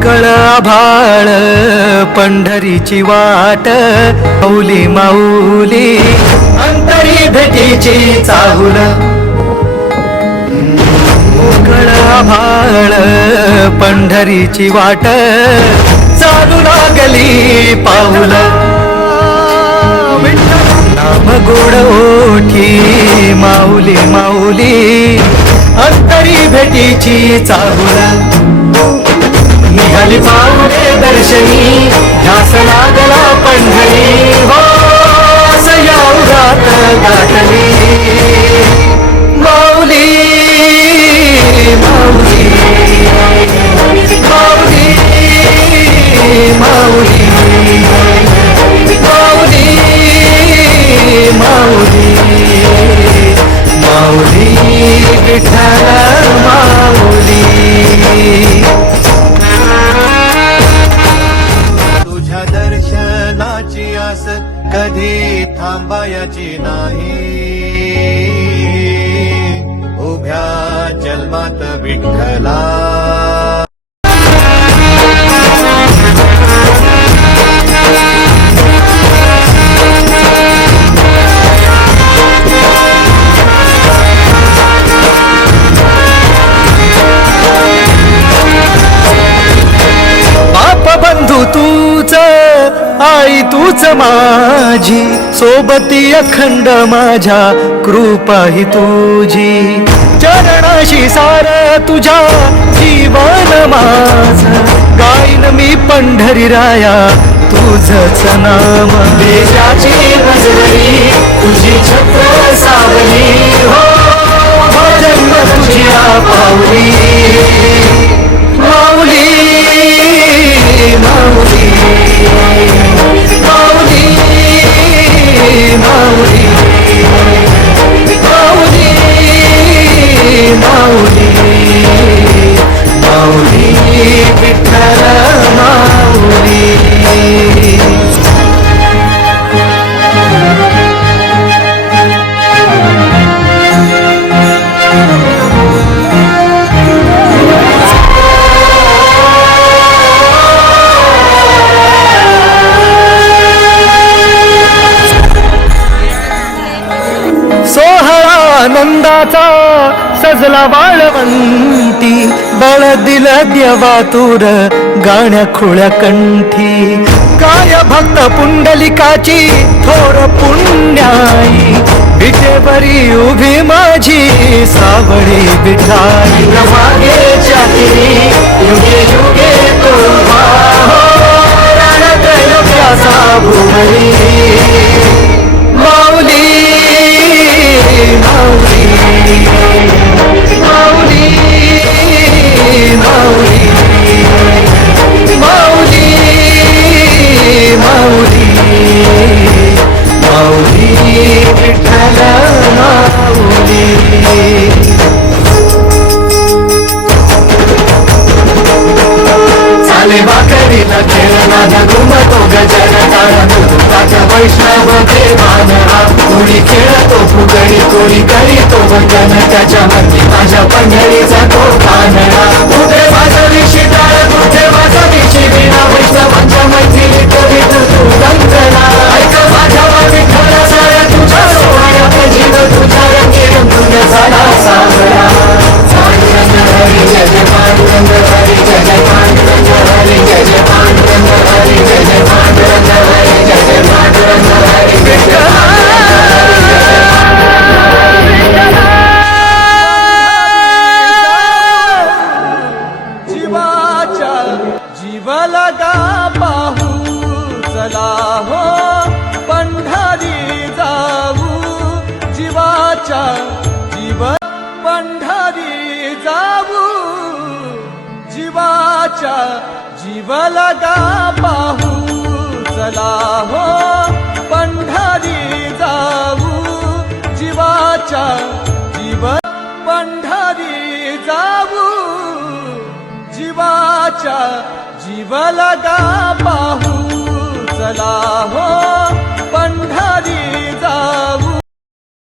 मोकळ आभाळ पंढरीची वाट माऊली माऊली अंतरी भेटीची चाहुल. मोकळ आभाळ पंढरीची वाट चालू लागली पाऊल. नाम गोड ओठी माऊली माऊली अंतरी भेटीची चाहुल. दर्शनी ध्यास लागला पंढरी हो सयाउरात गाठली. पायाची नाही. उभ्या जन्मात विठ्ठला. बाप तूच आई माझी सोबती अखंड माझ्या कृपा ही तुझी. चरणाशी सार तुझ्या जीवन माझ. गाईन मी पंढरी राया तुझच नाम. देशाची नजरी तुझी छत्र सावली. गाजला वाळवंती बळ दिल देवातूर गाण्या खुळ्या कंठी. काय भक्त पुंडलिकाची थोर पुण्याई. विटेवरी उभी माझी सावळी बिठाई मागे युगे युगे. तो फुगडी कोळी कोणी करीतो वंदन त्याच्या मर्जी माझ्या पंढरीचा तो कानडा जीव लगा पाहू चला हो पंढरी जाऊ. जीवाच्या जीव पंढरी जाऊ. जीवाच्या जीव लगा पाहू चला हो पंढरी जाऊ. जीवाच्या जीव पंढरी जाऊ. जीवा आमच्या जीवलगा पाहू चला हो पंढरी